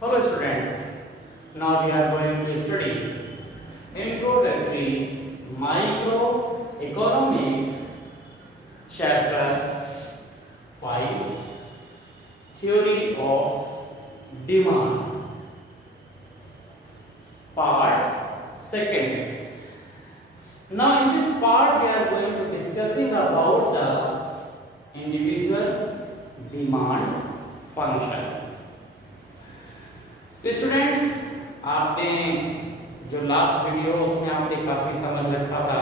Hello students, now we are going to study Introductory Microeconomics Chapter 5 Theory of Demand Part 2. Now in this part we are going to discussing about the individual demand function. तो students आपने जो last video उसमें आपने काफ़ी समझ रखा था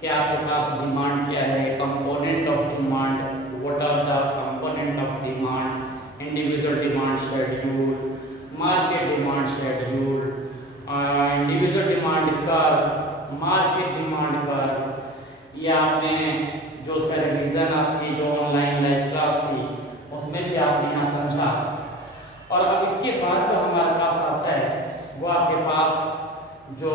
कि आपके पास डिमांड क्या है, component of demand, what are the component of demand, individual demand schedule, market demand schedule, individual demand curve, market demand curve. ये आपने जो उसका रिवीजन आपकी जो ऑनलाइन लाइव क्लास थी उसमें भी आपने यहाँ समझा। और अब इसके बाद जो हमारे पास आता है वो आपके पास जो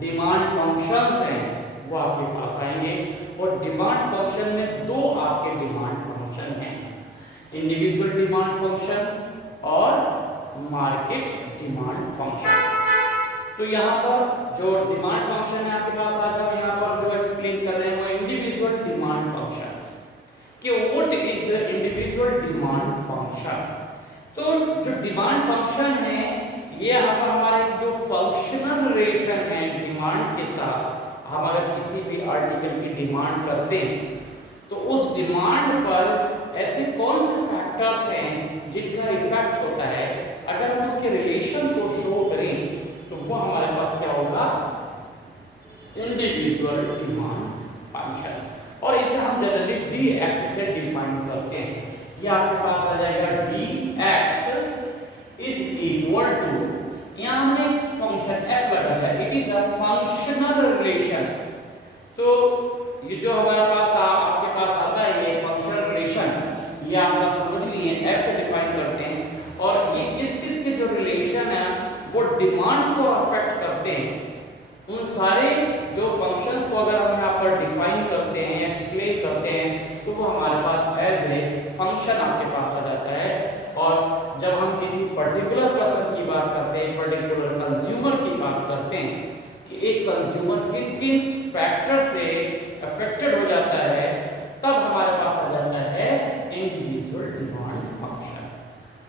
डिमांड फंक्शंस हैं वो आपके पास आएंगे। और डिमांड फंक्शन में दो आपके डिमांड फंक्शन हैं, इंडिविजुअल डिमांड फंक्शन और मार्केट डिमांड फंक्शन। तो यहाँ पर जो डिमांड फंक्शन है आपके पास, आज हम यहाँ पर जो एक्सप्लेन कर रहे हैं वो इंडिविजुअल डिमांड फंक्शन कि what is the individual demand function. तो जो डिमांड फंक्शन है ये यहाँ पर हमारे जो फंक्शनल रिलेशन है डिमांड के साथ, हम अगर किसी भी आर्टिकल की डिमांड करते हैं तो उस डिमांड पर ऐसे कौन से फैक्टर्स हैं जिनका इफेक्ट होता है, अगर हम उसके रिलेशन को शो करें तो वो हमारे पास क्या होगा, इंडिविजुअल डिमांड फंक्शन। और इसे हम जनरली dx से डिफाइन करते हैं। ये आपके पास आ जाएगा dx इज इक्वल टू, यहाँ हमने फंक्शन f लगा है, it is a functional relation. तो ये जो हमारे पास आपके पास आता है ये फंक्शनल रिलेशन, ये आप समझ लिए f से डिफाइन करते हैं। और ये किस किस के जो रिलेशन है वो डिमांड को अफेक्ट करते हैं, उन सारे जो फंक्शंस को अगर हम यहाँ पर डिफाइन करते हैं, एक्सप्लेन करते हैं, तो वो हमारे पास एज ए फंक्शन आपके पास आ जाता है। और जब हम किसी पर्टिकुलर पर्सन की बात करते हैं, पर्टिकुलर कंज्यूमर की बात करते हैं कि एक कंज्यूमर किन किन फैक्टर से अफेक्टेड हो जाता है, तब हमारे पास आ जाता है इंडिविजुअल डिमांड फंक्शन।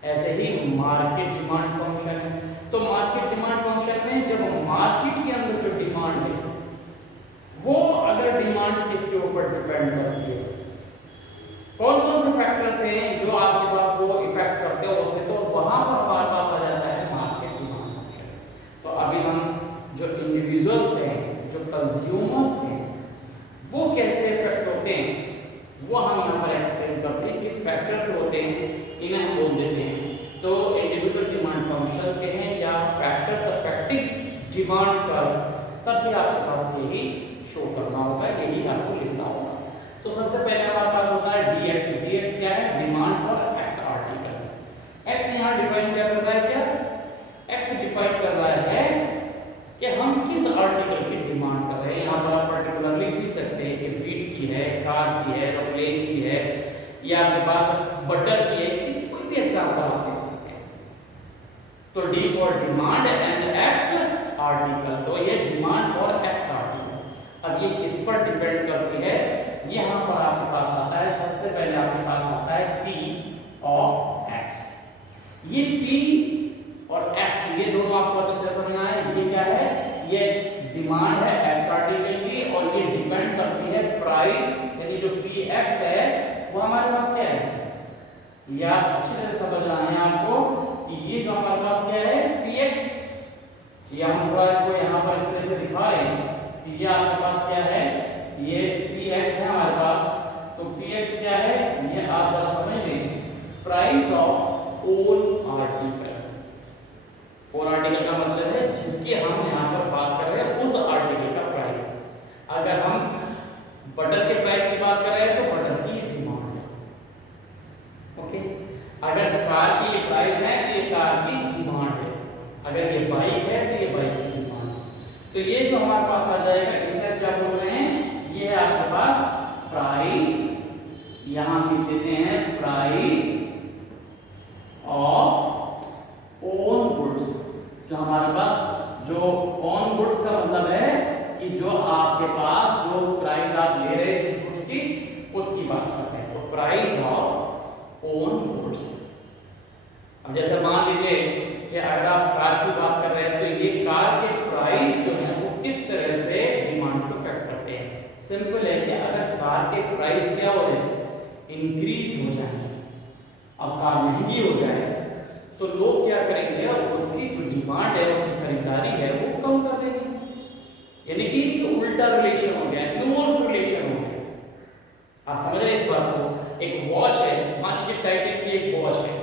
ऐसे ही मार्केट डिमांड फंक्शन है। तो मार्केट डिमांड फंक्शन में जब मार्केट के अंदर जो डिमांड है वो अगर डिमांड किसके ऊपर डिपेंड करती है, कौन कौन से फैक्टर्स हैं जो आपके पास वो इफेक्ट करते हो उससे, तो वहां पर हमारे पास आ जाता है मार्केट डिमांड फंक्शन। तो अभी हम जो इंडिविजुअल्स हैं, जो कंज्यूमर्स हैं, वो कैसे इफेक्ट होते हैं वो हम यहाँ पर एक्सप्लेन करते हैं, किस फैक्टर से होते हैं इन्हें हम बोल देते हैं। तो इंडिविजुअल डिमांड फंक्शन के हैं या फैक्टर्स अफेक्टिंग डिमांड कर, तब भी आपके पास यही शो करना होगा, यही आपको लिखना होगा। तो सबसे पहले हमारे पास होता है dx। dx क्या है, demand for x article. x यहाँ डिफाइन कर रहा है, क्या x डिफाइन कर रहा है कि हम किस आर्टिकल की डिमांड कर रहे हैं। यहाँ पर आप पर्टिकुलर लिख भी सकते हैं कि व्हीट की है, कार की है, एरोप्लेन की है, या आपके पास बटर की है, किसी कोई भी एग्जांपल आप दे सकते हैं। तो d for demand and x article, तो ये डिमांड फॉर x आर्टिकल। अब ये किस पर डिपेंड करती है, यहाँ पर आपके पास आता है, सबसे पहले आपके पास आता है P ऑफ x। ये P और x ये दोनों आपको अच्छे से समझना है। ये क्या है, ये डिमांड है x आर्टिकल की और ये डिपेंड करती है प्राइस, यानी जो Px है वो हमारे पास क्या है, या अच्छे से समझना है आपको कि ये जो हमारे पास क्या है Px, ये हम थोड़ा इसको यहाँ पर इस तरह से दिखा रहे हैं कि ये आपके पास क्या है, ये Px है हमारे पास। तो Px क्या है, ये आप जरा समझ लें, price of own article. Own article का मतलब है जिसकी हम यहाँ पर बात कर रहे हैं उस आर्टिकल का प्राइस। अगर हम बटर के प्राइस की बात कर रहे हैं तो बटर की डिमांड है, ओके। अगर कार की ये प्राइस है तो ये कार की डिमांड है, अगर ये बाइक है तो ये बाइक की डिमांड है। तो ये जो हमारे पास आ जाएगा, इसे क्या बोल रहे हैं, ये है आपके पास प्राइस, यहाँ लिख देते हैं प्राइस ऑफ जो हमारे पास जो ऑन गुड्स का मतलब है कि जो आपके पास जो प्राइस आप ले रहे हैं जिस गुड्स की उसकी बात करते हैं, तो प्राइस ऑफ ओन गुड्स। अब जैसे मान लीजिए कि अगर आप कार की बात कर रहे हैं तो ये कार के प्राइस जो है वो किस तरह से डिमांड को इफेक्ट करते हैं। सिंपल है कि अगर कार के प्राइस क्या हो जाए, इंक्रीज हो जाए, अब कार महंगी हो जाए तो लोग क्या करेंगे, उसकी जो डिमांड है उसकी खरीदारी है वो कम कर देंगे। यानी कि उल्टा रिलेशन हो गया, इनवर्स रिलेशन हो गया। आप समझ रहे इस बात को। एक वॉच है, मान लीजिए टाइटन की एक वॉच है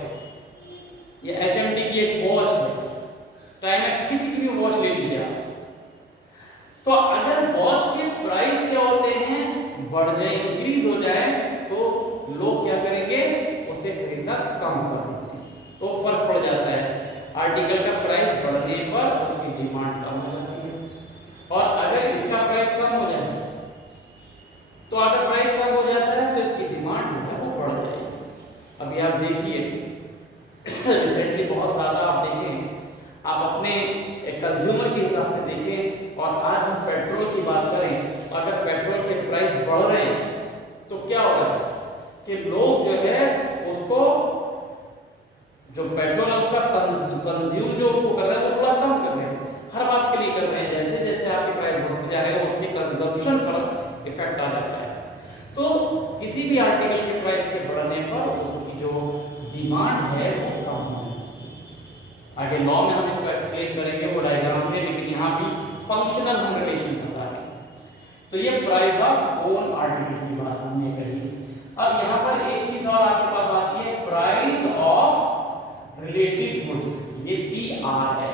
या एचएमटी की एक वॉच है, टाइमेक्स किसी की भी वॉच ले लीजिए आप, तो अगर वॉच के प्राइस क्या होते हैं बढ़ जाए, इंक्रीज हो जाए, तो लोग क्या करेंगे, उसे खरीदना कम कर देंगे, तो फर्क पड़ जाता है। आर्टिकल का प्राइस बढ़ने पर उसकी डिमांड कम हो जाती है, और अगर इसका प्राइस कम हो जाए, तो अगर प्राइस कम हो जाता है तो इसकी डिमांड जो है वो बढ़ जाएगी। अभी आप देखिए रिसेंटली बहुत ज्यादा आप देखें, आप अपने कंज्यूमर के हिसाब से देखें, और आज हम पेट्रोल की बात करें तो अगर पेट्रोल के प्राइस बढ़ रहे हैं तो क्या होगा कि लोग जो है उसको, जो पेट्रोल है उसका कंज्यूम जो उसको कर रहे हैं वो थोड़ा कम कर रहे हैं, हर बात के लिए कर रहे हैं। जैसे जैसे आपके प्राइस बढ़ते जा रहे हैं उसके कंजम्पशन पर इफेक्ट आ जाता है। तो किसी भी आर्टिकल के प्राइस के बढ़ने पर उसकी जो डिमांड है वो कम हो। आगे लॉ में हम इसको एक्सप्लेन करेंगे वो डायग्राम से, लेकिन यहाँ भी फंक्शनल हम रिलेशन बता रहे हैं। तो ये प्राइस ऑफ ओन आर्टिकल की बात हमने कही। अब यहाँ पर एक चीज और आपके पास आती है, प्राइस ऑफ रिलेटिव गुड्स। ये PR है।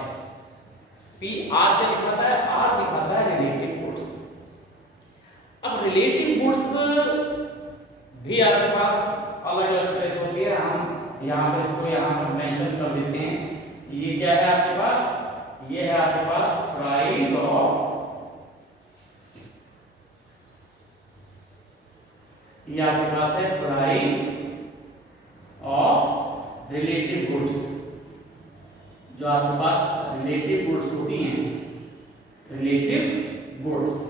PR क्या दिखाता है, R दिखाता है रिलेटिव गुड्स। अब रिलेटिव गुड्स भी आपके पास अलग अलग स्पेस होती है, हम यहाँ पे इसको यहाँ पर मेंशन कर देते हैं। ये क्या है आपके पास, ये है आपके पास प्राइस ऑफ, ये आपके पास है प्राइस ऑफ रिलेटिव गुड्स। जो आपके पास रिलेटिव गुड्स होती हैं, रिलेटिव गुड्स।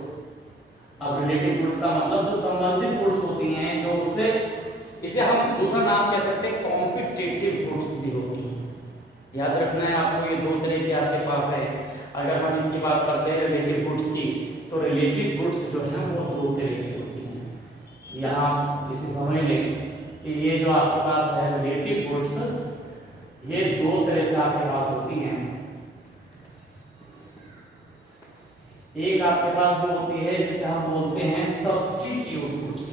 अब रिलेटिव गुड्स का मतलब जो संबंधित गुड्स होती हैं, जो उससे, इसे हम दूसरा नाम कह सकते हैं कॉम्पिटिटिव गुड्स भी होती हैं। याद रखना है आपको, ये दो तरह के आपके पास है। अगर हम इसकी बात करते हैं रिलेटिव गुड्स की, तो रिलेटिव गुड्स जो है वो दो तरह की होती हैं। यहाँ इसे समझ लें कि ये जो आपके पास है रिलेटिव गुड्स, ये दो तरह से आपके पास होती हैं। एक आपके पास जो होती है जिसे हम बोलते हैं सब्स्टिट्यूट गुड्स।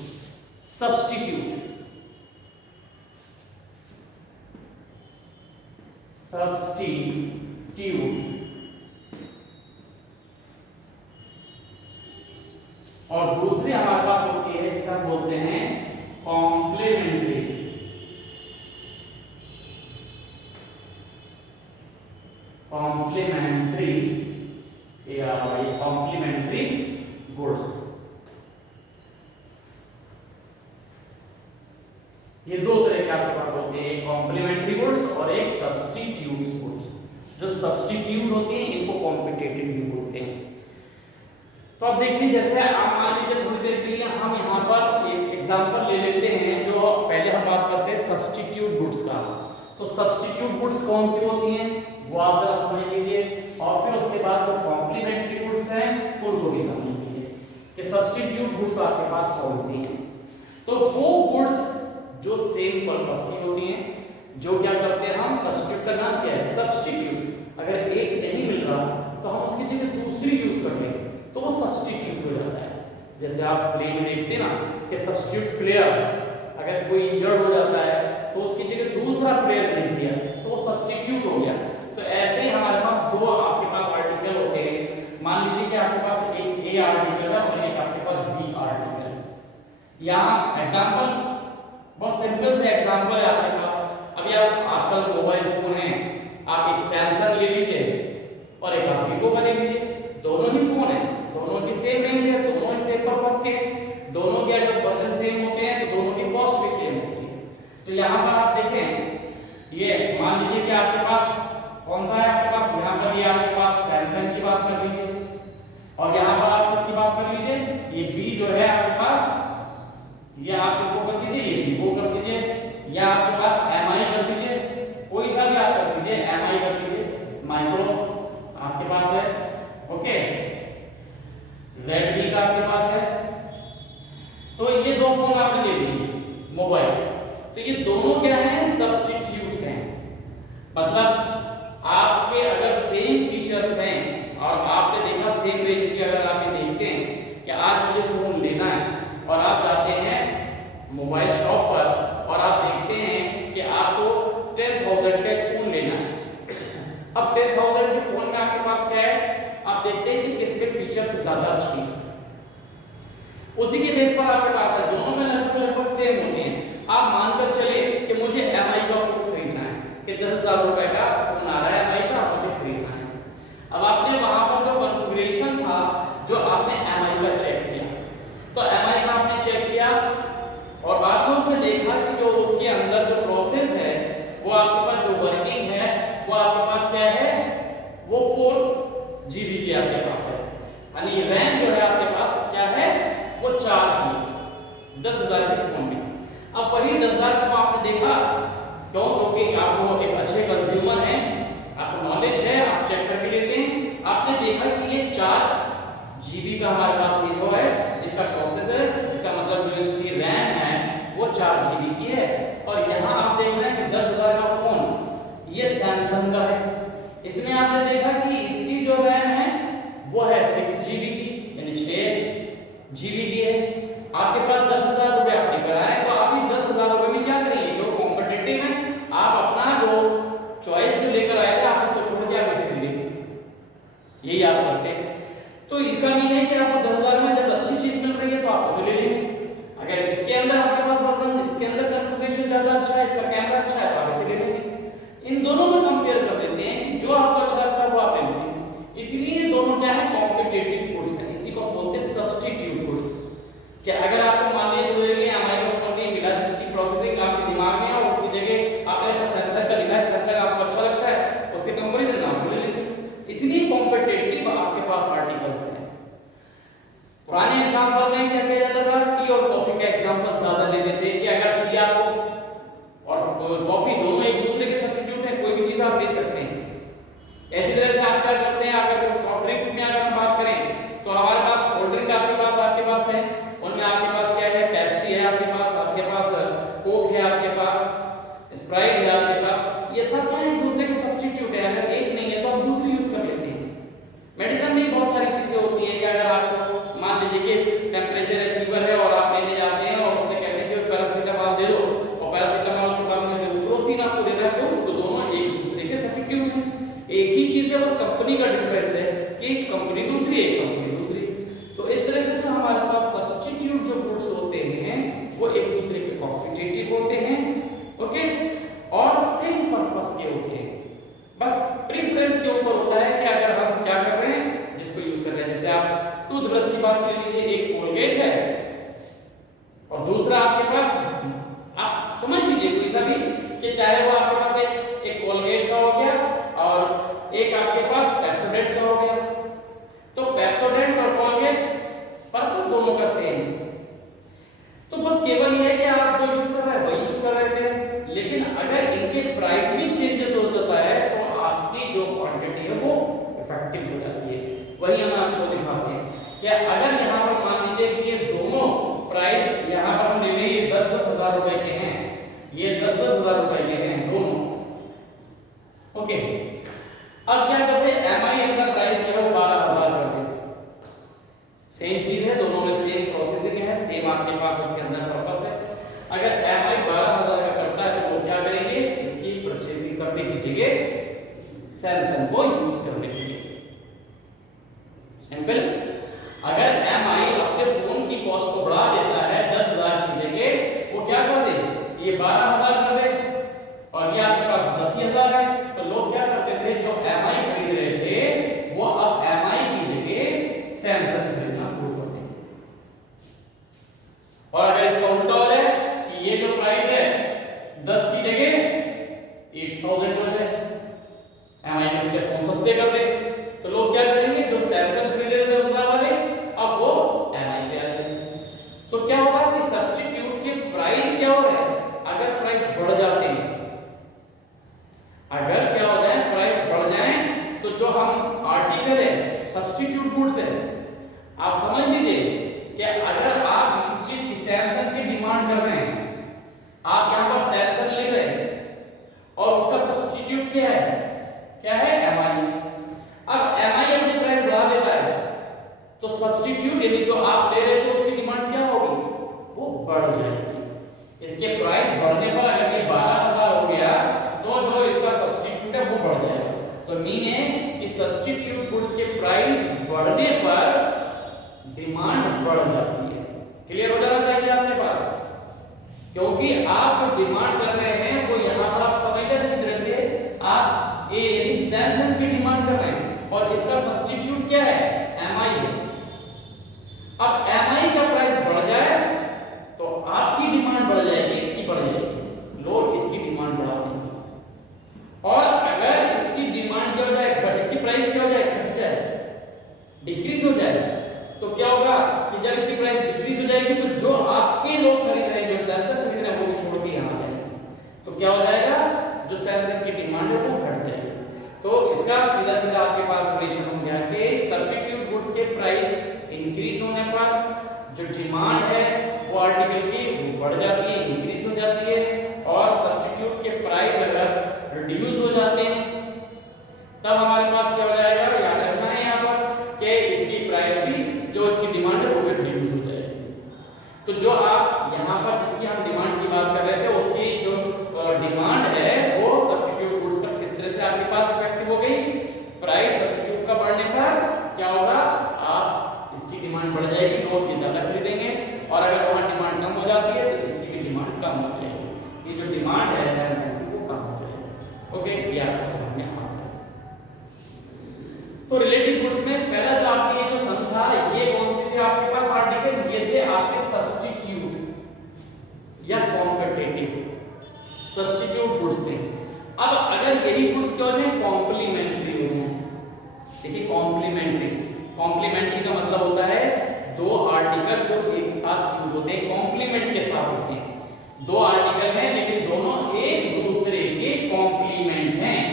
सब्स्टिट्यूट और दूसरी हमारे पास होती है जिसे हम बोलते हैं कॉम्प्लीमेंट्री। Complementary goods. ये दो तरह के आपके पास होते हैं, एक कॉम्प्लीमेंट्री गुड्स और एक सब्स्टिट्यूट गुड्स। जो सब्स्टिट्यूट होते हैं इनको कॉम्पिटिटिव भी बोलते हैं। तो अब देखिए, जैसे आप मान लीजिए थोड़ी देर के लिए हम यहाँ पर एक एग्जांपल ले लेते हैं। जो पहले हम बात करते हैं सब्स्टिट्यूट गुड्स का, तो सब्स्टिट्यूट गुड्स कौन सी होती हैं वो आप जरा समझ लीजिए, और फिर उसके बाद जो कॉम्प्लीमेंट्री गुड्स हैं उनको भी समझ लीजिए कि सब्स्टिट्यूट गुड्स आपके पास कौन सी हैं। तो वो गुड्स जो सेम पर्पस की होती हैं, जो क्या करते हैं हम, सब्स्टिट्यूट का नाम क्या है, सब्स्टिट्यूट। अगर एक नहीं मिल रहा तो हम उसकी जगह दूसरी यूज कर लेंगे, तो वो सब्स्टिट्यूट हो जाता है। जैसे आप प्ले में देखते हैं ना कि सब्स्टिट्यूट प्लेयर, अगर कोई इंजर्ड हो जाता है तो उसकी जगह दूसरा प्लेयर भेज दिया तो वो सब्स्टिट्यूट हो गया। तो ऐसे ही हमारे पास दो आपके पास आर्टिकल होते हैं। मान लीजिए कि आपके पास एक ए आर्टिकल है और एक आपके पास बी आर्टिकल है। यहाँ एग्जांपल बहुत सिंपल से एग्जांपल है आपके पास। अभी आप आजकल मोबाइल फोन है, आप एक सैमसंग ले लीजिए और एक आप वीवो का ले लीजिए, दोनों ही फोन है, दोनों की सेम रेंज है, दोनों ही सेम पर्पस के, दोनों के अगर वर्जन सेम होते हैं तो दोनों की कॉस्ट भी सेम होती है। तो यहाँ पर आप देखें, ये मान लीजिए कि आपके पास कौन सा है, आपके पास यहाँ पर ये सैमसंग की बात कर लीजिए, और यहाँ पर आप किसकी बात कर लीजिए, ये बी जो है आपके पास, ये आप इसको कर दीजिए, ये वीवो कर दीजिए, या आपके पास एमआई कर दीजिए, कोई सा भी आप कर दीजिए, एमआई कर दीजिए, माइक्रो आपके पास है, ओके, रेडमी का आपके पास है। तो ये दो फोन आपने ले लिए मोबाइल, तो ये दोनों क्या है, सब्स्टिट्यूट हैं। मतलब आपके अगर सेम फीचर्स हैं और आपने देखा सेम रेंज के, अगर आप ये देखते हैं कि आज मुझे फोन लेना है और आप जाते हैं मोबाइल शॉप पर और आप देखते हैं कि आपको 10,000 का फोन लेना है। अब 10,000 के फोन में आपके पास क्या है, आप देखते हैं कि किसके फीचर्स ज्यादा अच्छे हैं, उसी के बेस पर आपके पास है, दोनों में लगभग सेम होते हैं। आप मानकर चले कि मुझे एमआई का फोन खरीदना है, कि 10,000 रुपए का फोन आ रहा है एमआई का, मुझे खरीदना है। अब आपने वहां पर जो कॉन्फ़िगरेशन था, जो आपने एमआई का चेक किया, तो एमआई का आपने चेक किया और बाद में उसमें देखा कि जो उसके अंदर जो प्रोसेस है, वो आपके पास जो वर्किंग है, वो आपके पास क्या है, वो 4 GB की आपके पास है, यानी रैम जो है आपके पास क्या है, वो 4 GB 10,000 के फोन में। अब वही 10,000 को आपने देखा, क्यों, क्योंकि आपको एक अच्छे कंज्यूमर हैं, आपको नॉलेज है, आप चेक करके लेते हैं, आपने देखा कि ये 4 GB का हमारे पास ये जो है इसका प्रोसेसर, इसका मतलब जो इसकी रैम है वो 4 GB की है। और यहाँ आप देख रहे हैं कि 10,000 का फोन ये सैमसंग का है, इसमें आपने देखा कि इसकी जो रैम है वो है 6 GB की, यानी 6 GB की है। आपके पास 10,000 रुपए आपने कराए, तो आप भी 10,000 रुपए में क्या करेंगे, जो कॉम्पिटिटिव है, आप अपना जो चॉइस जो लेकर आए थे आप उसको छोड़ के आप इसे खरीदेंगे, यही आप करते हैं। तो इसका मीन है कि आपको 10,000 में जब अच्छी चीज मिल रही है तो आप उसे ले लेंगे। अगर इसके अंदर आपके पास वर्जन, इसके अंदर कॉन्फ़िगरेशन ज्यादा अच्छा है, इसका कैमरा अच्छा है, तो आप इसे ले लेंगे। इन दोनों में कंपेयर कर देते हैं कि जो आपको अच्छा लगता है वो आप ले लेंगे। इसलिए दोनों क्या है, कॉम्पिटिटिव गुड्स हैं, इसी को बोलते हैं सब्स्टिट्यूट गुड्स। कि अगर आपको मान लीजिए एमआई का फोन नहीं मिला जिसकी प्रोसेसिंग आपके दिमाग में है, और उसकी जगह आपने अच्छा सैमसंग का लिखा है, सैमसंग आपको अच्छा लगता है, उसके कंपैरिजन आप ले लेते हैं। इसलिए कॉम्पिटिटिव आपके पास आर्टिकल्स हैं। पुराने एग्जांपल में क्या किया जाता था, टी और कॉफी का एग्जांपल ज्यादा ले लेते हैं कि अगर टी आपको और कॉफी दोनों एक दूसरे के सब्स्टिट्यूट है, कोई भी चीज आप ले सकते हैं। ऐसी तरह से आप क्या करते हैं, अगर सॉफ्ट ड्रिंक में अगर हम बात करें तो हमारे पास कोल्ड ड्रिंक आपके पास है, उनमें आपके पास क्या है, पेप्सी है आपके पास कोक है आपके पास, स्प्राइट है आपके पास, ये सब क्या है, एक दूसरे के सब्स्टिट्यूट है। अगर एक नहीं है तो हम दूसरी यूज कर लेते हैं। मेडिसिन में बहुत सारी चीजें होती है कि अगर आपको मान लीजिए कि टेम्परेचर है, फीवर है, और आप लेने जाते हैं और उससे कहते हैं कि पैरासीटामोल दे दो, और पैरासीटामोल उसके पास में क्रोसिन आपको देता है, क्यों, तो दोनों एक दूसरे के सब्स्टिट्यूट हैं। एक ही चीज है, बस कंपनी का डिफरेंस है कि कंपनी दूसरी है, कंपनी दूसरी। तो इस तरह से जो हमारे पास सब्स्टिट्यूट जो गुड्स होते हैं वो एक दूसरे के कॉम्पिटिटिव होते हैं, ओके, और सेम पर्पस के होते हैं। बस प्रेफरेंस के ऊपर होता है कि अगर हम क्या कर रहे हैं, जिसको यूज कर रहे हैं। जैसे आप टूथब्रश की बात कर लीजिए, एक कोलगेट है और दूसरा आपके पास, आप समझ लीजिए कोई सा भी, कि चाहे वो आपके पास एक कोलगेट का हो गया और एक आपके पास पेप्सोडेंट का हो गया, तो पेप्सोडेंट और कोलगेट पर्पस दोनों का सेम, तो बस केवल ये है कि आप जो यूज कर रहे हैं वही यूज कर रहे थे। लेकिन अगर इनके प्राइस में चेंजेस हो जाता है तो आपकी जो क्वांटिटी है वो इफेक्टिव हो जाती है। वही हम आपको दिखाते हैं कि अगर यहाँ पर मान लीजिए कि ये दोनों प्राइस यहाँ पर हम ले लें, ये 10-10 हजार रुपए के हैं, ये 10-10 हजार रुपए के हैं दोनों, ओके। अब क्या करते हैं, एमआई का प्राइस जो है 12,000 कर देते। सेम चीज है, दोनों में सेम प्रोसेसिंग है, सेम आपके पास उसके अंदर पर्पस है। अगर एमआई 12,000 का करता है तो वो क्या करेंगे, इसकी परचेजिंग करने की जगह सैमसंग को यूज करने के लिए। सिंपल। अगर एमआई अपने फोन की कॉस्ट को बढ़ा देता है 10,000 की जगह, वो क्या कर दे, ये 12,000 कर दे, और ये आपके पास 10,000 है, तो लोग क्या करते थे, जो एमआई खरीद रहे थे वो अब एमआई की जगह सैमसंग खरीदना शुरू कर देंगे। और अगर इसका उल्टा हो जाए कि ये जो प्राइस है 10 की जगह 8,000 हो जाए, एमआई के फोन सस्ते कर दे, तो लोग क्या क्या हो रहा है, अगर प्राइस बढ़ जाते हैं, अगर क्या हो जाए प्राइस बढ़ जाए, तो जो हम आर्टिकल है सब्स्टिट्यूट गुड्स है, आप समझ लीजिए कि अगर आप इस चीज की सैमसंग की डिमांड कर रहे हैं, आप यहां पर सैमसंग ले रहे हैं और उसका सब्स्टिट्यूट क्या है एमआई। अब एमआई अपनी प्राइस बढ़ा देता है, तो सब्स्टिट्यूट यानी जो आप ले रहे थे उसकी डिमांड क्या होगी, वो बढ़ जाएगी। इसके प्राइस बढ़ने पर अगर ये 12,000 हो गया, तो जो इसका सब्स्टिट्यूट है वो बढ़ जाएगा। तो मीन है कि सब्स्टिट्यूट गुड्स के प्राइस बढ़ने पर डिमांड बढ़ जाती है। क्लियर हो जाना चाहिए आपके पास, क्योंकि आप जो डिमांड कर रहे हैं वो यहां पर आप समझ लें अच्छी तरह से, आप ये यानी सैमसंग की डिमांड कर रहे हैं और इसका सब्स्टिट्यूट क्या है, एमआई है। अब एमआई का प्राइस बढ़ जाए तो आपकी डिमांड बढ़ जाएगी, इसकी बढ़ जाएगी, लोग इसकी डिमांड बढ़ा देंगे। और अगर इसकी डिमांड क्या हो जाए, इसकी प्राइस क्या हो जाए, घट जाए, डिक्रीज हो जाए, तो क्या होगा कि जब इसकी प्राइस डिक्रीज हो जाएगी तो जो आपके लोग खरीद रहे हैं, जो सैमसंग खरीद रहे हैं, वो भी छोड़ के यहां से, तो क्या हो जाएगा, जो सैमसंग की डिमांड है वो घट जाएगी। तो इसका सीधा सीधा आपके पास रिलेशन हो गया कि सब्स्टिट्यूट गुड्स के प्राइस इंक्रीज होने पर जो डिमांड है वो आर्टिकल की वो बढ़ जाती है, इंक्रीज हो जाती है, और सब्स्टिट्यूट के प्राइस अगर रिड्यूस हो जाते हैं तब हमारे पास क्या हो जाएगा, याद रखना है यहाँ पर कि इसकी प्राइस भी, जो इसकी डिमांड है वो भी रिड्यूस हो जाएगी। तो जो आप यहाँ पर जिसकी हम डिमांड की बात कर रहे थे, उसकी जो डिमांड है वो सब्स्टिट्यूट गुड्स पर किस तरह से आपके पास इफेक्टिव हो गई, प्राइस सब्स्टिट्यूट का बढ़ने पर क्या होगा, आप इसकी डिमांड बढ़ जाएगी, लोग ये ज्यादा खरीदेंगे, और अगर वहां डिमांड कम हो जाती है तो इसकी भी डिमांड कम हो जाएगी। ये जो डिमांड है सैमसंग की वो कम हो जाएगी। ओके, ये आपको समझ में आ गया। तो रिलेटिव गुड्स में पहला जो आपने ये जो समझा, ये कौन से थे आपके पास आर्टिकल, ये थे आपके सब्स्टिट्यूट या कॉम्पिटिटिव सब्स्टिट्यूट गुड्स थे। अब अगर यही गुड्स क्या हो जाए, कॉम्प्लीमेंट्री हो जाए, देखिए कॉम्प्लीमेंट्री का मतलब होता है दो आर्टिकल जो एक साथ यूज होते हैं, कॉम्प्लीमेंट के साथ होते हैं। दो आर्टिकल हैं लेकिन दोनों एक दूसरे के कॉम्प्लीमेंट हैं,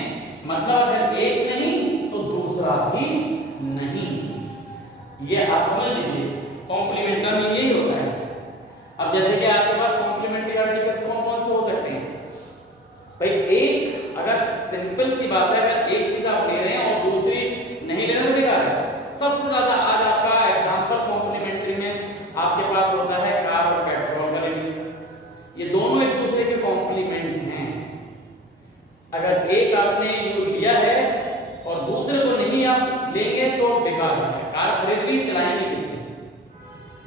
मतलब अगर एक नहीं तो दूसरा ही नहीं। ये आप समझ लीजिए, कॉम्प्लीमेंट का मीनिंग यही होता है। अब जैसे कि आपके पास कॉम्प्लीमेंट्री आर्टिकल्स कौन कौन से हो सकते हैं भाई, एक अगर सिंपल सी बात है, अगर एक चीज आप ले रहे हैं और दूसरी नहीं ले रहे तो बेकार है। सबसे ज्यादा आज आपका एग्जांपल कॉम्प्लीमेंट्री में आपके पास होता है कार और पेट्रोल का लेंगे, ये दोनों एक दूसरे के कॉम्प्लीमेंट हैं। अगर एक आपने यूज लिया है और दूसरे को नहीं आप लेंगे तो बेकार है। कार खरीद ली, चलाएंगे किससे,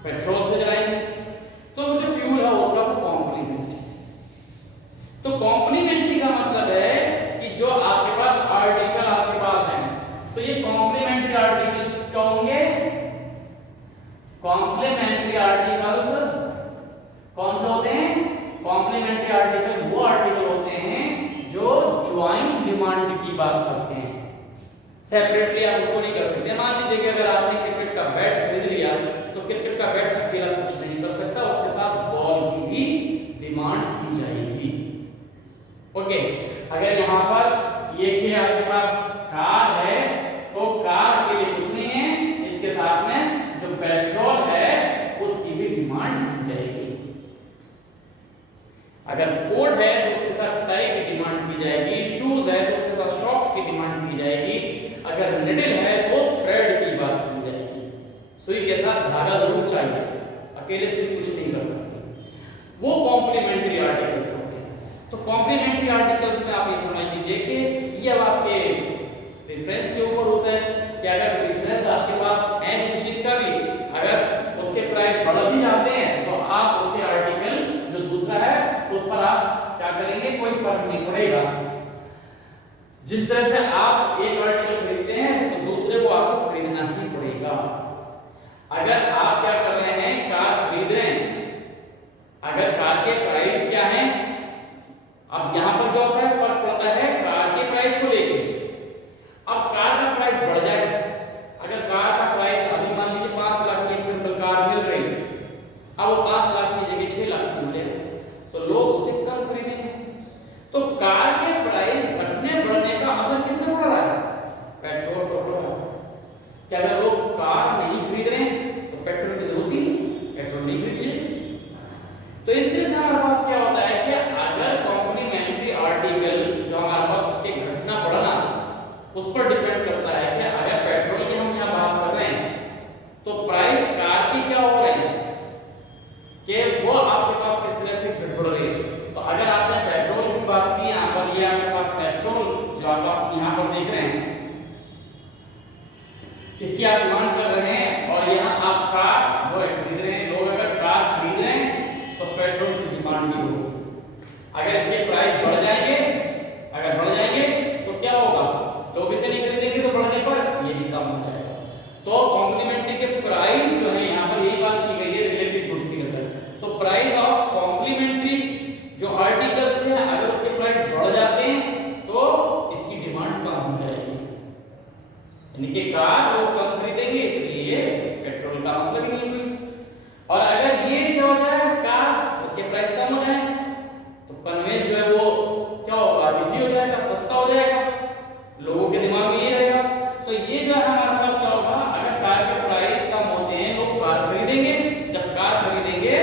पेट्रोल से चलाएंगे, तो जो फ्यूल है उसका वो कॉम्प्लीमेंट है। तो कॉम्प्लीमेंट्री का मतलब है कि जो आपके पास आर्टिकल आपके पास है, तो ये कॉम्प्लीमेंट्री आर्टिकल्स क्या होंगे, कॉम्प्लीमेंट्री आर्टिकल्स कौन से होते हैं, कॉम्प्लीमेंट्री आर्टिकल वो आर्टिकल होते हैं जो ज्वाइंट डिमांड की बात करते हैं। सेपरेटली आप उसको नहीं कर सकते। मान लीजिए कि अगर आपने क्रिकेट का बैट खरीद लिया तो क्रिकेट का बैट अकेला कुछ नहीं कर सकता, उसके साथ बॉल की भी डिमांड की जाएगी। ओके, अगर यहाँ पर ये कि आपके पास कार है तो कार के लिए कुछ नहीं है, इसके साथ में जो पेट्रोल है उसकी भी डिमांड की जाएगी। अगर कोट है तो उसके साथ टाई की डिमांड की जाएगी, शूज है तो उसके साथ शॉक्स की डिमांड की जाएगी, अगर निडल है तो थ्रेड की बात की जाएगी। सुई के साथ धागा जरूर चाहिए, अकेले से कुछ नहीं कर सकते। वो कॉम्प्लीमेंट्री आर्टिकल्स होते हैं। तो कॉम्प्लीमेंट्री आर्टिकल्स में आप ये समझ लीजिए कि ये अब आपके रेफरेंस के ऊपर होता है कि अगर रेफरेंस आपके पास है जिस चीज का भी, अगर उसके प्राइस बढ़ भी जाते हैं तो आप उसके आर्टिकल जो दूसरा है उस पर आप क्या करेंगे, कोई फर्क नहीं पड़ेगा। जिस तरह से आप एक आर्टिकल खरीदते हैं तो दूसरे को आपको खरीदना ही पड़ेगा। अगर आप क्या कर रहे हैं, कार खरीद रहे हैं, अगर कार के प्राइस क्या हैं, अब यहां पर क्या होता है, फर्क पड़ता है कार के प्राइस को लेकर। अब कार का प्राइस बढ़ जाए, अगर कार का प्राइस अभी मान लीजिए 5 लाख की एक सिंपल कार मिल रही है, अब वो 5 लाख की जगह 6 लाख की मिले, तो कम खरीदेंगे। तो कार के प्राइस घटने बढ़ने का असर किससे पड़ रहा है? पेट्रोल पर पड़ रहा है। क्या अगर लोग कार नहीं खरीद रहे हैं तो पेट्रोल की जरूरत ही नहीं, पेट्रोल नहीं खरीदिए। तो इस तरह से हमारे पास क्या होता है कि अगर कॉम्प्लीमेंट्री आर्टिकल जो हमारे पास उसके घटना बढ़ना उस पर डिपेंड करता है कि अगर पेट्रोल की हम यहाँ बात कर रहे हैं तो प्राइस कार की क्या हो रहे हैं कि वो आपके पास किस तरह से घट बढ़ रही है। तो अगर आपने पेट्रोल की बात की यहाँ पर, ये आपके पास पेट्रोल जो आप यहाँ पर देख रहे हैं इसकी आप डिमांड कर रहे हैं और यहाँ आप कार जो है खरीद रहे हैं। लोग अगर कार खरीद रहे हैं तो पेट्रोल की डिमांड भी होगी। अगर इसके प्राइस बढ़ जाएंगे, अगर बढ़ जाएंगे तो क्या होगा? लोग इसे नहीं खरीदेंगे तो बढ़ने पर ये भी कम हो जाएगा। तो कॉम्प्लीमेंट्री के प्राइस जो है यहाँ पर यही बात की गई है रिलेटेड गुड्स की अंदर। तो प्राइस ऑफ कॉम्प्लीमेंट्री जो आर्टिकल्स हैं अगर उसके प्राइस बढ़ जाते हैं तो इसकी डिमांड कम हो जाएगी, यानी कि कार लोग कम खरीदेंगे, इसलिए पेट्रोल का मतलब ही नहीं हुई। और अगर ये क्या हो जाए कार उसके प्राइस कम हो जाए तो कन्वेंस जो है वो क्या होगा? इजी हो जाएगा, सस्ता हो जाएगा, लोगों के दिमाग में ये रहेगा। तो ये जो है हमारे पास क्या होगा? अगर कार के प्राइस कम होते हैं लोग कार खरीदेंगे, जब कार खरीदेंगे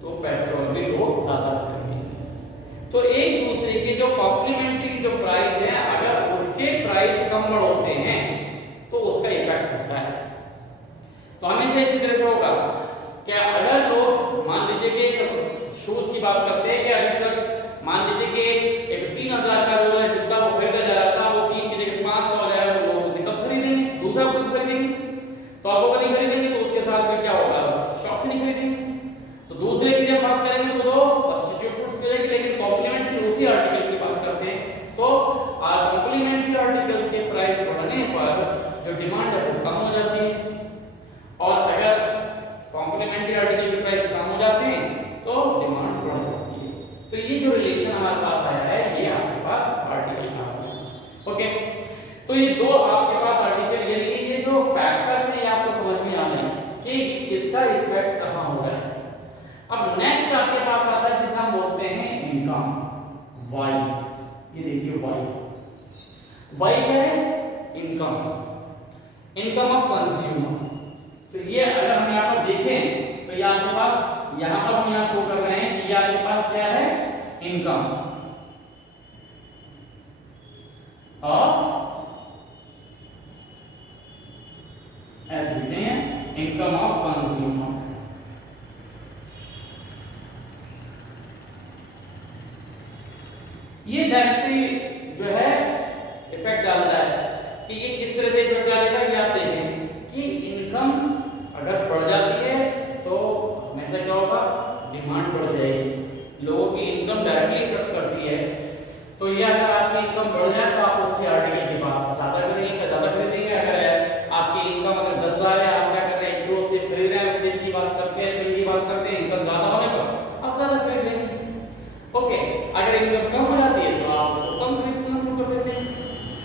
तो पेट्रोल भी लोग ज्यादा खरीदेंगे। तो एक दूसरे के जो कॉम्प्लीमेंट्री जो प्राइस है अगर उसके प्राइस कम बढ़ होते हैं तो उसका इफेक्ट होता है। तो हमेशा इसी तरह से होगा क्या? अगर लोग मान लीजिए कि शूज की बात करते हैं कि अभी तक मान लीजिए कि एक 3000 का जो है जूता वो खरीदा जा रहा था, वो 3 की जगह 5 का हो जाएगा तो लोग उसे कब खरीदेंगे? दूसरा खुद खरीदेंगे। तो आप वो नहीं खरीदेंगे तो उसके साथ में क्या होगा? शॉप से नहीं खरीदेंगे। तो दूसरे की जब बात करेंगे तो दो सब्स्टिट्यूट गुड्स मिलेंगे, लेकिन कॉम्प्लीमेंट्री उसी आर्टिकल की बात करते हैं तो कॉम्प्लीमेंट्री आर्टिकल्स के प्राइस बढ़ने पर जो डिमांड है वो कम हो जाती है। और अगर कॉम्प्लीमेंट्री आर्टिकल के प्राइस कम हो जाते हैं तो डिमांड बढ़ जाती है। तो ये जो रिलेशन हमारे पास आया है ये आपके पास आर्टिकल का है। ओके, तो ये दो आपके पास आर्टिकल, यानी कि ये जो फैक्टर्स हैं ये आपको समझ में आ रहे हैं कि इसका इफेक्ट कहां हो रहा है। अब नेक्स्ट आपके पास आता है जिसे हम बोलते हैं इनकम, वाई। ये देखिए वाई क्या है? Income, income of consumer. तो ये अगर हम यहाँ पर देखें तो ये आपके पास यहाँ पर हम यहाँ शो कर रहे हैं कि ये आपके पास क्या है? इनकम ऑफ, ऐसे लिखते हैं इनकम ऑफ कंज्यूमर। ये डायरेक्टली जो है इफेक्ट डालता है कि ये किस तरह से इफेक्ट डालेगा। ये आप देखें कि इनकम अगर बढ़ जाती है तो हमेशा क्या होगा? डिमांड बढ़ जाएगी, लोगों की इनकम डायरेक्टली इफेक्ट करती है। तो ये अगर आपकी इनकम बढ़ जाए तो आप उसके आर्टिकल की बात ज्यादा करेंगे, ज्यादा खरीदेंगे। अगर आपकी इनकम अगर 10,000 है, आप क्या कर रहे हैं? 1 करोड़ से खरीद रहे हैं, सेल की बात करते हैं, बिल की बात करते हैं, इनकम ज्यादा होने पर आप ज्यादा खरीद लेंगे। ओके, अगर इनकम कम हो जाती है तो आप कम खरीदना शुरू कर देते हैं।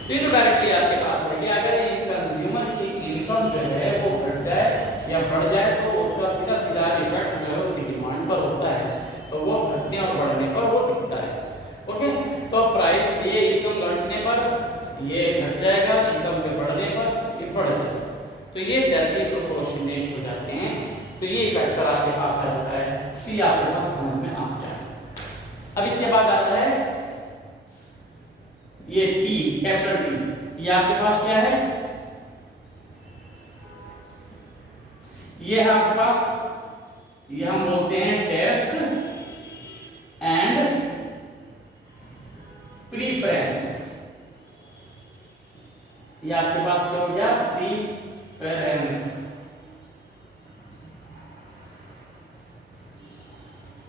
तो ये तो डायरेक्टली आपके पास है कि अगर कंज्यूमर की इनकम जो है वो घट जाए या बढ़ जाए तो उसका सीधा सीधा इफेक्ट जो है उसकी डिमांड पर होता है, तो वो घटने और बढ़ने पर वो दिखता है। ओके, तो प्राइस ये इनकम घटने पर ये घट जाएगा, इनकम के बढ़ने पर ये बढ़ जाएगा। तो ये डायरेक्टली प्रोपोर्शनेट हो जाते हैं। तो ये फैक्टर आपके पास आ जाता है, फिर आपके पास समझ में आ गया। अब इसके बाद आता है ये टी, कैपिटल टी। ये आपके पास क्या है? ये है आपके पास, ये हम बोलते हैं टेस्ट एंड प्रीफरेंस। ये आपके पास क्या हो गया? Preference,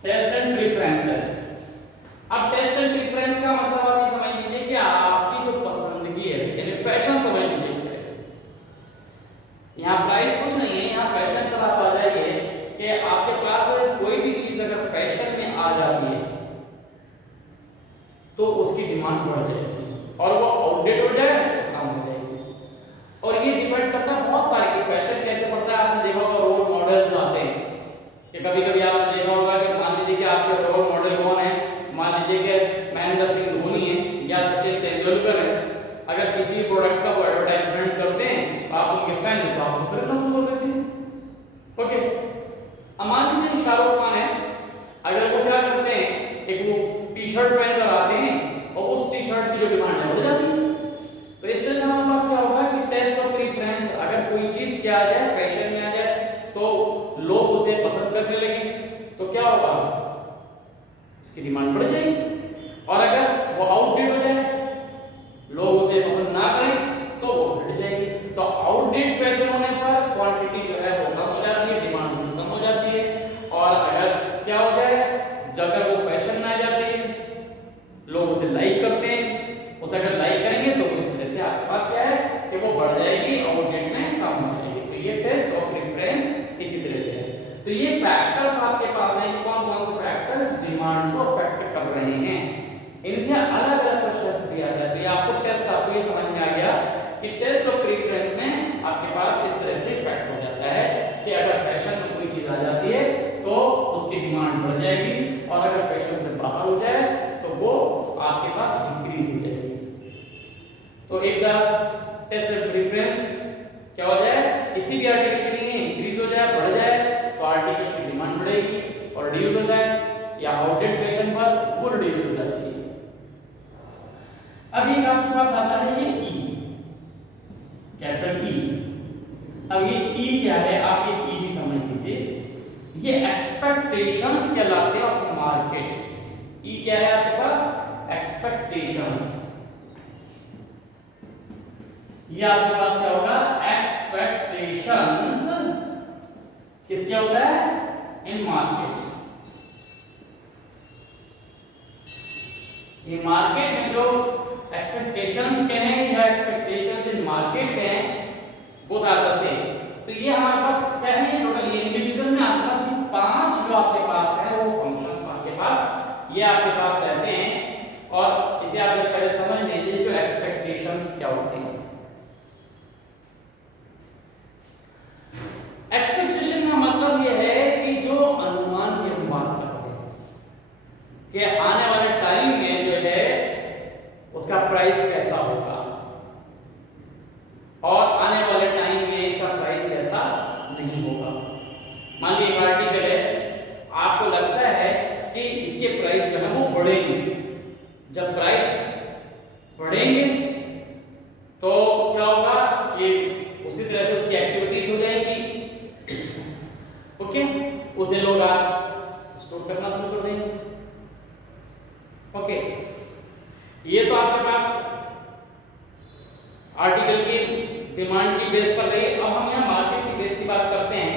taste and preferences. अब टेस्ट एंड प्रीफरेंस का मतलब आप ये समझ लीजिए कि आपकी जो पसंदगी है, यानी फैशन समझ लीजिए। यहाँ प्राइस कुछ नहीं है, यहाँ फैशन पर आप आ जाइए कि आपके पास कोई भी चीज अगर फैशन में आ जाती है तो उसकी डिमांड बढ़ जाएगी और वो आउटडेट हो जाए तो कम हो जाएगी। और ये डिपेंड करता है बहुत सारे कि फैशन कैसे बढ़ता है। आपने देखा होगा रोल मॉडल्स आते हैं कि कभी कभी आपने देखा होगा कि मान लीजिए कि आपके रोल मॉडल कौन है? टी शर्ट पहनकर आते हैं और उस टी शर्ट की जो डिमांड है बढ़ जाती है। तो इससे हमारे पास क्या होगा कि टेस्ट ऑफ प्रेफरेंस, अगर कोई चीज क्या आ जाए, फैशन में आ जाए, तो लोग उसे पसंद करने लगे, तो क्या होगा, इसकी डिमांड बढ़ जाएगी। और अगर वो आउटडेट हो जाए, लोग उसे पसंद ना करें, तो वो घट जाएगी। तो आउटडेट फैशन होने पर क्वांटिटी जो है वो कम हो जाती है, डिमांड उससे कम हो जाती है। और अगर क्या हो जाए, अगर वो फैशन में आ जाती है, लोग उसे लाइक करते हैं, उसे अगर लाइक करेंगे तो इस तरह से आपके पास क्या है कि वो बढ़ जाएगी, आउटडेट में कम हो जाएगी। तो ये टेस्ट ऑफ प्रेफरेंस इसी तरह से है। तो ये फैक्टर्स आपके पास हैं, कौन कौन से फैक्टर्स डिमांड को अफेक्ट कर रहे हैं, इनसे अलग अलग क्वेश्चंस भी आ जाते हैं। तो ये आपको टेस्ट, आपको ये समझ में आ गया कि टेस्ट ऑफ प्रेफरेंस में आपके पास इस तरह से इफेक्ट हो जाता है कि अगर फैशन में कोई चीज आ जाती है तो उसकी डिमांड बढ़ जाएगी, और अगर फैशन से बाहर हो जाए तो वो आपके पास डिक्रीज हो जाएगी। तो एक टेस्ट ऑफ प्रेफरेंस क्या हो जाए, किसी भी आर्टिकल के लिए इंक्रीज हो जाए, बढ़ जाए, तो आर्टिकल की डिमांड बढ़ेगी, और रिड्यूस हो जाए या आउटडेट फैशन पर वो रिड्यूस हो जाती है। अब एक आपके पास आता है ये ई, कैपिटल ई। अब ये ई क्या है, आप ये ई भी समझ लीजिए, ये एक्सपेक्टेशंस कहलाते हैं ऑफ मार्केट। ई क्या है आपके पास, एक्सपेक्टेशंस। ये आपके पास क्या होगा, एक्सपेक्टेशंस किसके होता है, इन मार्केट। ये मार्केट में जो एक्सपेक्टेशंस के हैं या एक्सपेक्टेशंस इन मार्केट के हैं, बोथ आर द सेम। तो ये हमारे पास क्या है, टोटल ये इंडिविजुअल में आपके पास 5 जो आपके पास है वो फंक्शंस आपके पास ये आपके पास रहते हैं। और इसे आप जब पहले समझ लीजिए जो एक्सपेक्टेशंस क्या होते हैं। एक्सपेक्टेशन का मतलब ये है कि जो अनुमान की हम बात करते हैं कि आने वाले टाइम में जो है उसका प्राइस कैसा होगा, और आने वाले टाइम में इसका प्राइस कैसा नहीं होगा। मान लीजिए एक आर्टिकल है, आपको लगता है कि इसके प्राइस जो है वो बढ़ेंगे। जब प्राइस बढ़ेंगे तो क्या होगा कि उसी तरह से उसकी एक्टिविटीज हो जाएगी, ओके, उसे लोग आज स्टोर करना शुरू कर देंगे। ओके, ये तो आपके पास आर्टिकल की डिमांड की बेस पर रही। अब हम यहाँ मार्केट की बेस की बात करते हैं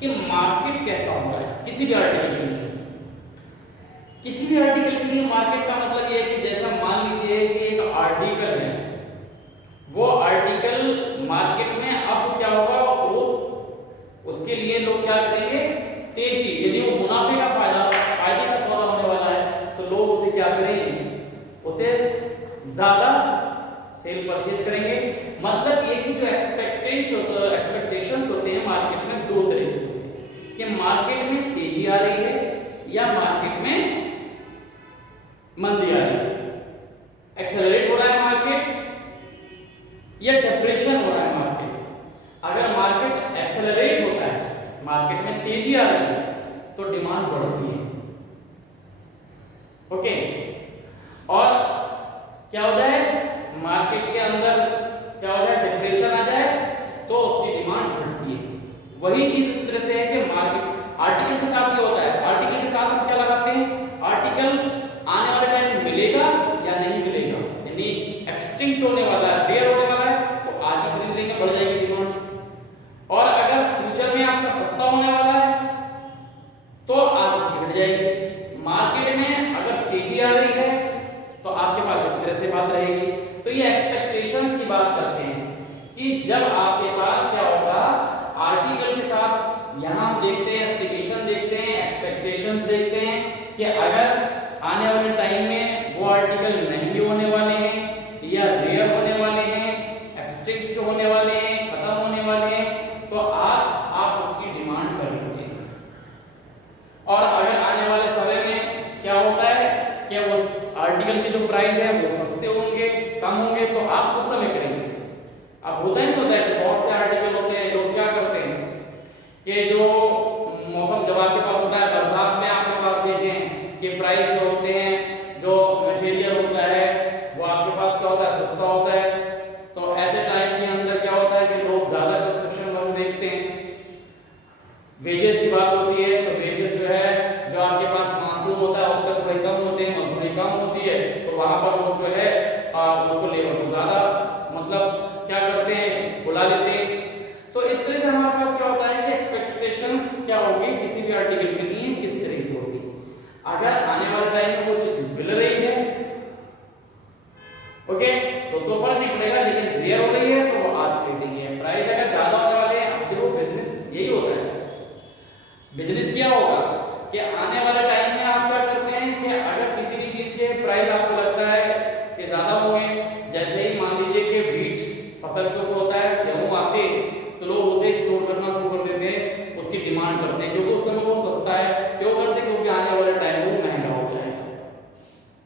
कि मार्केट कैसा होगा किसी भी आर्टिकल के लिए। किसी भी आर्टिकल के लिए मार्केट का मतलब ये है कि जैसा मान लीजिए कि एक आर्टिकल है, वो आर्टिकल मार्केट में अब क्या होगा, वो उसके लिए लोग क्या करेंगे, तेजी, यदि वो मुनाफे का फायदे का सौदा होने वाला है तो लोग उसे क्या करेंगे, उसे ज्यादा सेल परचेज करेंगे। मतलब ये कि जो एक्सपेक्टेशंस होते हैं मार्केट में दो तरह के होते हैं कि मार्केट में तेजी आ रही है या मार्केट में मंदी आ रही है, एक्सेलरेट हो रहा है मार्केट या डिप्रेशन हो रहा है मार्केट। अगर मार्केट एक्सेलरेट होता है, मार्केट में तेजी आ रही है, तो डिमांड बढ़ती है, ओके। और क्या हो जाए, मार्केट के अंदर क्या हो जाए, डिप्रेशन आ जाए तो उसकी डिमांड घटती है। वही चीज इस तरह से है कि मार्केट आर्टिकल के साथ भी होता है। आर्टिकल के साथ हम क्या लगाते हैं, आर्टिकल आने वाले टाइम में मिलेगा या नहीं मिलेगा, यानी एक्सटिंक्ट होने वाला है, रेयर होने वाला है, तो आज ही खरीद लेंगे, बढ़ जाएगी डिमांड। और अगर फ्यूचर में आपका सस्ता होने वाला है तो आज उसकी घट जाएगी। मार्केट में अगर तेजी आ रही है तो आपके पास इस तरह से बात रहेगी। तो ये एक्सपेक्टेशंस की बात करते हैं कि जब आपके पास क्या होगा, आर्टिकल के साथ यहां हम देखते हैं, एस्टिमेशन देखते हैं, एक्सपेक्टेशंस देखते हैं कि अगर आने वाले टाइम में वो आर्टिकल महंगे होने वाले हैं या रेयर होने वाले हैं, एक्सटिंक्ट होने वाले हैं, खत्म होने वाले हैं, तो आज आप उसकी डिमांड करेंगे। और अगर आने वाले समय में क्या होता है कि उस आर्टिकल के जो प्राइस है वो सस्ते होंगे, कम होंगे, तो आप उस समय करेंगे। अब होता नहीं होता है कि बहुत से आर्टिकल होते हैं, लोग क्या करते हैं कि जो मौसम जब आपके पास होता है, बरसात में आपके पास देते हैं कि प्राइस जो होते हैं, जो होता है। तो ऐसे टाइम के अंदर क्या होता है कि लोग ज्यादा कंस्ट्रक्शन वर्क देखते हैं। वेजेस की बात होती है तो वेजेस जो है, जो आपके पास मानसून होता है उसका थोड़े कम होते हैं, मजदूरी कम होती है, तो वहां पर लोग जो है उसको लेबर को ज्यादा मतलब क्या करते हैं, बुला लेते हैं। तो इस तरह से हमारे पास क्या होता है कि एक्सपेक्टेशंस क्या होगी किसी भी आर्टिकल के लिए किस तरह की होगी। अगर आने वाले टाइम में वो चीज मिल रही है ओके तो फर्क नहीं पड़ेगा, लेकिन रेयर हो रही है तो वो आज खरीदेंगे। प्राइस अगर ज्यादा होने वाले हैं, अब देखो बिजनेस यही होता है। बिजनेस क्या होगा कि आने वाले टाइम में आप क्या करते हैं कि अगर किसी भी चीज के प्राइस आपको लगता है कि ज्यादा होंगे, जैसे ही मान लीजिए कि व्हीट फसल के ऊपर होता है, गेहूं आते तो लोग उसे स्टोर करना शुरू कर देते हैं, उसकी डिमांड करते हैं क्योंकि उस समय वो सस्ता है। क्यों करते हैं? क्योंकि आने वाले टाइम में वो महंगा हो जाएगा।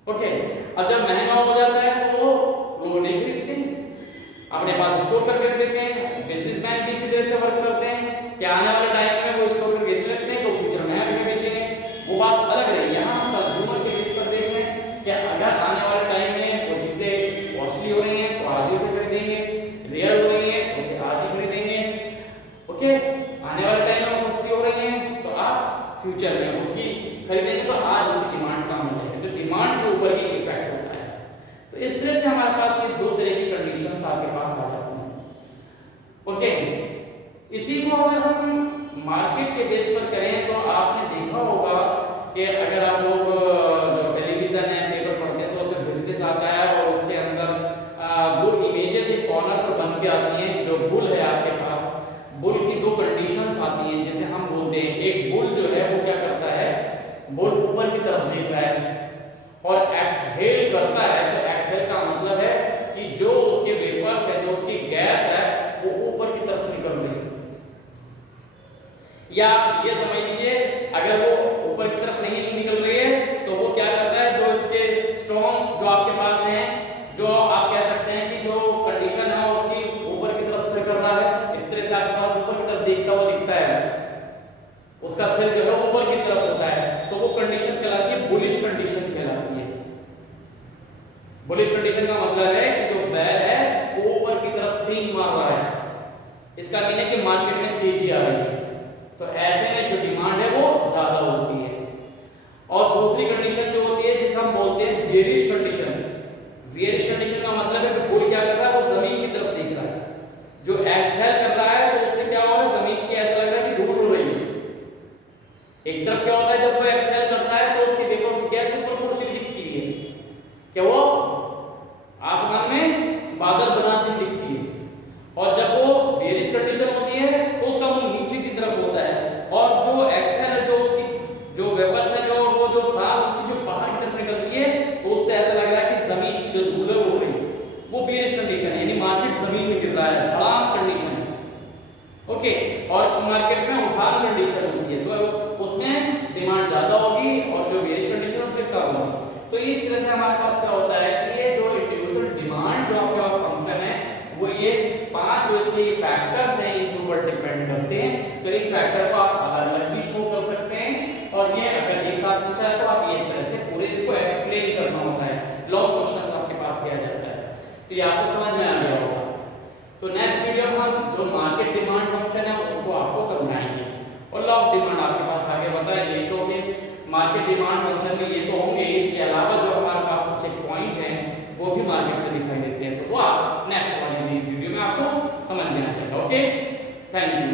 ओके, अब जब महंगा हो जाता है तो वो लोग नहीं खरीदते हैं, अपने पास स्टोर करके रख देते हैं। बिजनेसमैन भी इसी तरह से वर्क करते हैं कि आने वाले टाइम में वो स्टोर करके बेच लेते हैं तो फ्यूचर में हमें बेचेंगे, वो बात अलग रही। यहाँ हम कंज्यूमर के बेस पर देख रहे हैं कि अगर आने वाले टाइम में वो चीजें कॉस्टली हो रही हैं तो आज ही उसे खरीदेंगे, रेयर हो रही है तो फिर आज ही खरीदेंगे। ओके, आने वाले टाइम में वो सस्ती हो रही है तो आप फ्यूचर में उसकी खरीदेंगे तो आज उसकी डिमांड कम हो जाएगी, तो डिमांड के ऊपर ही इफेक्ट होता है। तो इस तरह से हमारे पास ये दो तरह की कंडीशंस आपके पास आ जाती हैं। ओके, इसी को अगर हम मार्केट के बेस पर करें तो आपने देखा होगा कि अगर आप लोग जो टेलीविजन है, पेपर पढ़ते हैं तो उसमें बिजनेस आता है और उसके अंदर दो इमेजेस एक कॉर्नर पर बन के आती हैं। जो बुल है आपके पास, बुल की दो कंडीशंस आती हैं जिसे हम बोलते हैं, एक बुल जो है वो क्या करता है, बुल ऊपर की तरफ देख रहा है और एक्सहेल करता है। तो एक्सहेल का मतलब है कि जो उसके वेपर्स है, जो उसकी गैस है वो ऊपर की तरफ निकल रही है। या ये समझ लीजिए अगर वो ऊपर की तरफ नहीं निकल रही है तो वो क्या करता है, जो इसके स्टोन्स जो आपके पास हैं, जो आप कह सकते हैं कि जो कंडीशन है उसकी ऊपर की तरफ से कर रहा है, इस तरह से आपके पास ऊपर की तरफ देखता हुआ दिखता है, उसका सिर जो है ऊपर की तरफ होता है, तो वो कंडीशन कहलाती है बुलिश कंडीशन कहलाती है। बुलिश कंडीशन का मतलब है कि जो बैल है वो ऊपर की तरफ स्विंग मार रहा है, इसका मीन है कि मार्केट में तेजी आ रही है, तो ऐसे में जो डिमांड है वो ज्यादा होती है। और दूसरी कंडीशन जो होती है जिसे हम बोलते हैं बेयरिश कंडीशन। बेयरिश कंडीशन का मतलब है कि बुल क्या कर रहा है, वो जमीन की तरफ देख रहा है, जो एक्सहेल कर रहा है तो उससे क्या हो रहा है, जमीन की ऐसा लग रहा है कि धूल उड़ रही है। एक तरफ क्या होता है, जब वो एक्सहेल करता है तो उसके वेपर से गैस ऊपर उड़ती हुई दिखती है, कि वो आसमान में बादल बनाती हुई दिखती है। और जब वो बेयरिश कंडीशन होती है तो उसका मुंह नीचे की तरफ होता है और जो एक्सहेल है, जो उसकी जो वेपर्स है, जो वो जो सांस उसकी जो बाहर की तरफ निकलती है तो उससे ऐसा लग रहा है कि जमीन की जो धूल है वो उड़ रही है, वो बेयरिश कंडीशन है, यानी मार्केट जमीन में गिर रहा है, ढलान कंडीशन है। ओके, और मार्केट में उठान कंडीशन होती है तो उसमें डिमांड ज्यादा होगी और जो बेयरिश कंडीशन है उसमें कम होगी। तो इस तरह से हमारे पास क्या होता है कि ये जो इंडिविजुअल डिमांड जो आपका फंक्शन है वो ये पांच जो इसके फैक्टर्स हैं इनके ऊपर डिपेंड करते हैं। तो इन फैक्टर को आप अलग अलग भी शो कर सकते हैं और ये अगर एक साथ पूछा है तो आप इस तरह से पूरे इसको एक्सप्लेन करना होता है, लॉन्ग क्वेश्चन आपके पास किया जाता है। तो ये आपको समझ में आ गया होगा। तो नेक्स्ट वीडियो में हम जो मार्केट डिमांड फंक्शन है उसको आपको समझाएंगे और लॉ ऑफ डिमांड आपके पास आगे बताएंगे। तो मार्केट डिमांड फंक्शन में ये तो होंगे, इसके अलावा जो हमारे पास कुछ एक पॉइंट हैं वो भी मार्केट में दिखाई देते हैं, तो वो आप नेक्स्ट वाली वीडियो में आपको समझ में आ जाएगा। Okay, thank you.